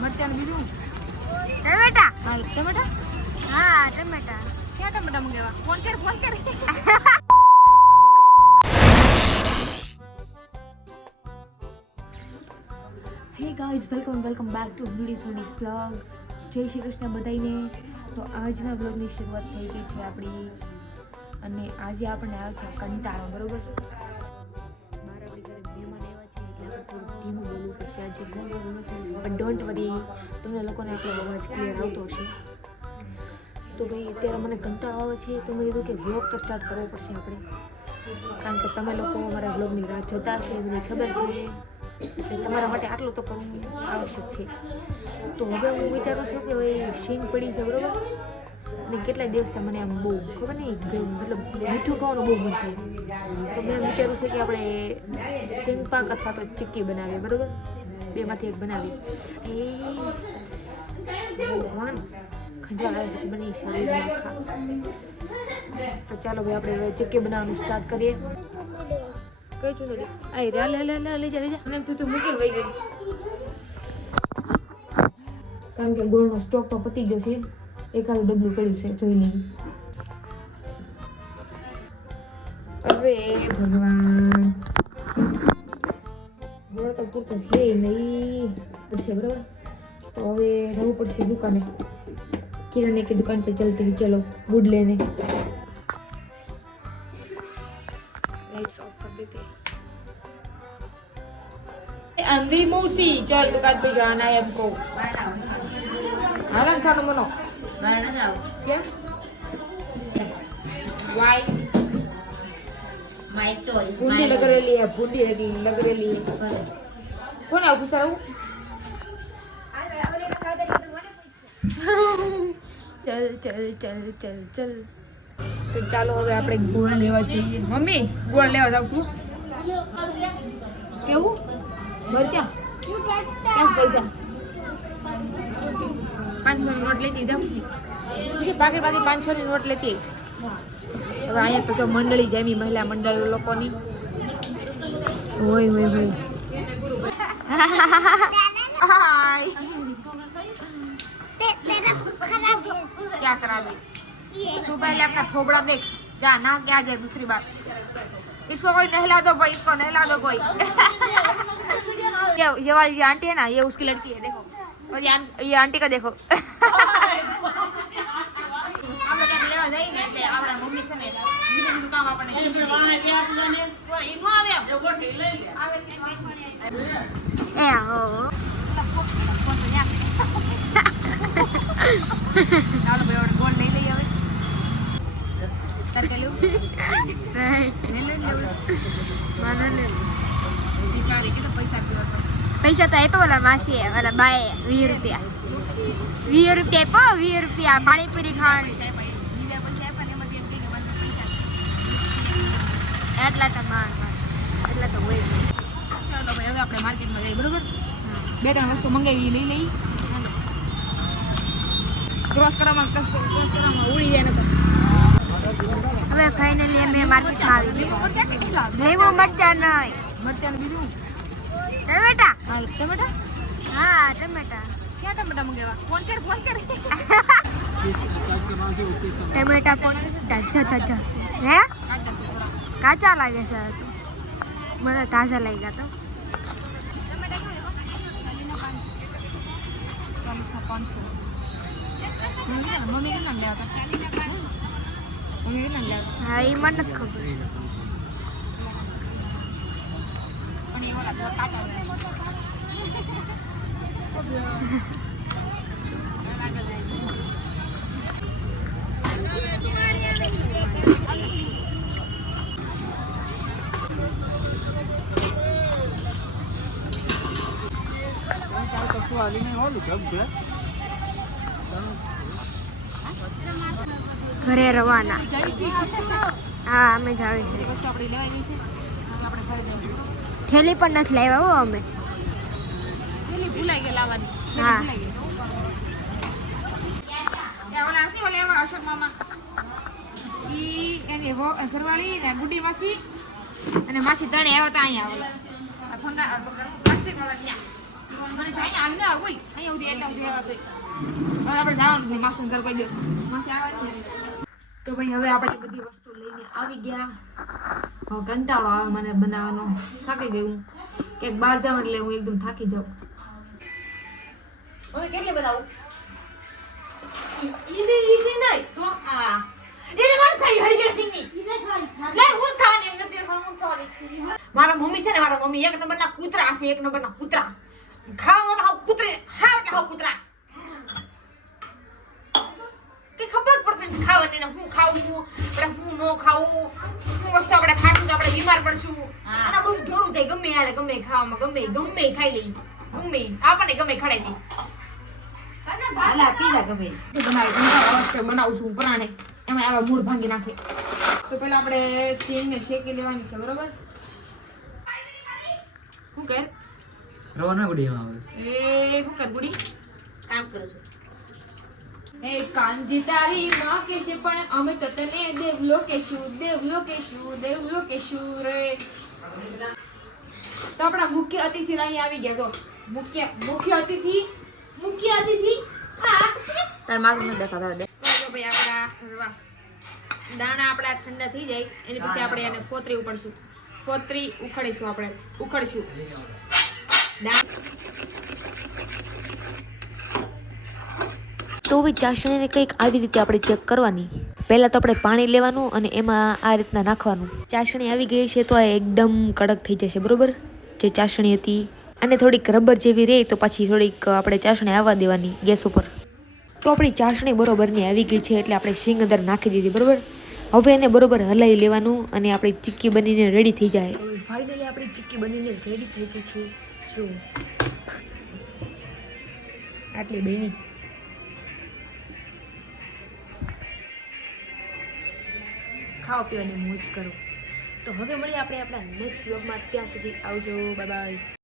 મરચાં બીજું? ટમેટા. હા ટમેટા? હા ટમેટા. ક્યાં ટમેટા મંગાવ્યા? ફોન કર ફોન કર. Hey guys welcome welcome back to beauty foodies vlog Jay Shri Krishna બધાઈને તો આજના બ્લોગની શરૂઆત થઈ ગઈ છે આપણી. અને આજે આપણને આવે છે કંટાળો બરોબર? છે એટલે આપણે થોડું ધીમું બોલવું પડશે આજે પણ ડોન્ટ વરી તમને લોકોને આપણો અવાજ ક્લિયર આવતો હશે. તો ભાઈ, અત્યારે મને કંટાળો આવે છે. તો મેં કીધું કે વ્લોગ તો સ્ટાર્ટ કરવો પડશે આપણે. કારણ કે તમે લોકો અમારા વ્લોગની રાહ જોતા હશે બધી ખબર છે. એટલે તમારા માટે આટલું તો કરવું આવશ્યક છે. તો હવે હું વિચારું છું કે ભાઈ શીંગ પડી છે, બરોબર? અને કેટલાય દિવસથી મને આમ બહુ ખબર નહીં મતલબ મીઠું ખાવાનું બહુ મન થાય. તો મેં વિચાર્યું છે કે આપણે પાક અથવા તો ચીક્કી બનાવીએ, બરાબર? બેમાંથી એક બનાવીએ. એ ભગવાન, ખંજવાળ આવે છે, બની શરીરમાં તો ચાલો ભાઈ, આપણે હવે ચીક્કી બનાવવાનું સ્ટાર્ટ કરીએ. કઈ ચૂંટણી આ રે લે લે લે લઈ જા લઈ જા. અને તું તું મૂકીને વહી ગઈ. કારણ કે ગોળનો સ્ટોક તો પતી ગયો છે. એકાદું ડબલું કર્યું છે જોઈ લઈએ. અરે ભગવાન. ઘોડો તો પૂરતો હે નહીં. પડશે બરાબર? તો હવે રહેવું પડશે દુકાને. કિરણને કે દુકાન પર ચલતી ચલો ગુડ લેને. લાઇટ્સ ઓફ કરી દીધી. Andi Musi, jual tukar pijana yang મનો બહાર નથી વાય માય ચોઈસ ભૂંડી લગરેલી હે ભૂંડી લગરેલી હે. કોણ આવું સારું ચલ ચલ ચલ ચલ ચલ. તો ચાલો હવે આપણે ગોળ લેવા જઈએ. મમ્મી ગોળ લેવા જાવ છું. કેવું? મરચા? કેમ પૈસા? પાંચસોની નોટ લેતી જાઉં છે. પાકીટમાંથી પાંચસોની નોટ લેતી હવે અહીંયા તો જો મંડળી જામી મહિલા મંડળ લોકોની. હોય હોય હોય. ક્યાં કરાવી? તું પહેલા આપણા થોબડા દેખ. જા ના ક્યાં જાય દુસરી બાર. इसको कोई नहला दो भाई इसको नहला दो कोई ये ये वाली जो आंटी है ना ये उसकी लड़की है देखो और ये, आं- ये आंटी का देखो આપણે ક્યાંક લેવા જઈએ ને એટલે આપણા મમ્મી છે ને બીજું બીજું કામ આપણને કીધું દે. કોઈ ઈ નો આવે એમ. આવે કે એ હો ફોન તો ન્યા છે. ચાલો ભાઈ આપણે ગોળ લઈ લઈએ હવે તારે પૈસા તો આપ્યો ઓલા માસી ઓલા બાએ વીસ રૂપિયા. વીસ રૂપિયા આપ્યો વીસ રૂપિયા પાણીપુરી ખાવાની. એટલા તો માંડ. એટલા તો હોય ચાલો ભાઈ હવે આપણે માર્કેટમાં જઈએ બરોબર? બે ત્રણ વસ્તુ મંગાવી લઈ લઈ. ક્રોસ કરવામાં ક્રોસ કરવામાં ઉડી જાય ને હવે ફાઇનલી અમે માર્કેટમાં આવી ગયા. લીંબુ મરચા નહીં મરચાં ને બીજું? ટમેટા. હા ટમેટા? હા ટમેટા. ક્યાં ટમેટા મંગાવ્યા? ફોન કર ફોન કર. ટમેટા ફોન તાજા તાજા. હે? કાચા લાગે છે તો. મને તાજા લાગ્યા તો. મમ્મી કેટલા લેવા હતા મમ્મી કેટલા લેવા હતા હા એ મને નથી ખબર એ ઓલા થોડા કાચા હોય. આગળ ઘરે રવાના. હા અમે જાવી થેલી પણ નથી લાવ્યા હો અમે. હા. એની ઘરવાળી ને ગુડી માસી અને માસી તણે આવ્યા હતા અહીંયા પ્લાસ્ટિક વાળા ત્યાં. મને અહીંયા આવ કોઈ અહીંયા સુધી એટલા સુધી આવ્યા આપણે જવાનું છે માસી ઘર કોઈ દિવસ. માસી આવવાની. તો ભાઈ હવે આપણે બધી વસ્તુ લઈને આવી ગયા હવે કંટાળો આવે મને બનાવવાનો. થાકી ગયું હું. ક્યાંક બહાર જાઉં એટલે હું એકદમ થાકી જાઉં. હવે કેટલી બનાવું? ઈને ઈને નહીં તો આ. એને મારે ખાઈ? હળી સિંગની. ઈને ખાઈ હું જ એમ નથી હું ખાવાની. મારા મમ્મી છે ને મારા મમ્મી એક નંબરના કૂતરા છે એક નંબરના કૂતરા. કુતરા તો હાવ કૂતરે હાવ એટલે હાવ કૂતરા કે ખબર પડતી નથી ખાવાની ને હું ખાવું આપણે હું ન ખાવું શું વસ્તુ આપણે ખાશું તો આપણે બીમાર પડશું. અને બહુ ઢોળું થાય ગમે હાલે ગમે ખાવામાં ગમે ગમે ખાઈ લઈ ગમે આપણને ગમે ખડાઈ લઈ હાલા પીઝા ગમે. બનાવી બનાવું છું પરાણે એમાં આવા મૂળ ભાંગી નાખે. તો પેલા આપણે સિંગને શેકી લેવાની છે બરોબર? શું કર? રવા ના પડી એમાં એ શું કર બુડી કામ કરું છું. એ કાંજી તારી માં કે છે પણ અમે તો તને દેવ લોકેશું દેવ લોકેશું દેવ લોકેશું રે. તો આપણા મુખ્ય અતિથિ અહીં આવી ગયા તો મુખ્ય મુખ્ય અતિથિ મુખ્ય અતિથિ હા તાર મારું ન દેખાતા દે. તો ભાઈ આપણા દાણા આપણા ઠંડા થઈ જાય એની પછી આપણે એને ફોતરી ઉપાડશું. ફોતરી ઉખડીશું આપણે ઉખડશું. દાણા તો હવે ચાસણીને કંઈક આવી રીતે આપણે ચેક કરવાની. પહેલાં તો આપણે પાણી લેવાનું અને એમાં આ રીતના નાખવાનું. ચાસણી આવી ગઈ છે તો આ એકદમ કડક થઈ જશે, બરોબર? જે ચાસણી હતી. અને થોડીક રબર જેવી રહે તો પાછી થોડીક આપણે ચાસણી આવવા દેવાની ગેસ ઉપર. તો આપણી ચાસણી બરોબરની આવી ગઈ છે એટલે આપણે શીંગ અંદર નાખી દીધી, બરોબર? હવે એને બરોબર હલાવી લેવાનું અને આપણી ચીક્કી બનીને રેડી થઈ જાય. ફાઇનલી આપણી ચીક્કી બનીને રેડી થઈ ગઈ છે. જો. આટલી બની. ખાઓ પીવાની મોજ કરો. તો હવે મળીએ આપણે આપણા નેક્સ્ટ બ્લોગમાં ત્યાં સુધી આવજો. બાય